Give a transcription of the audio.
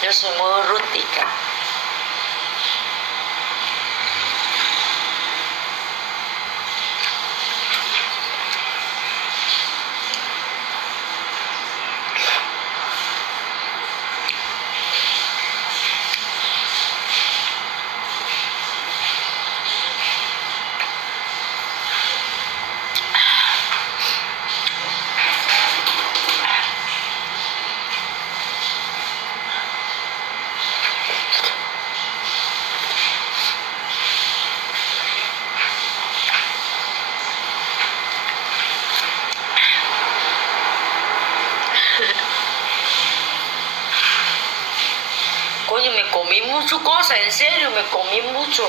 Yo soy muy rústica. Coño, me comí mucho cosa, en serio, me comí mucho.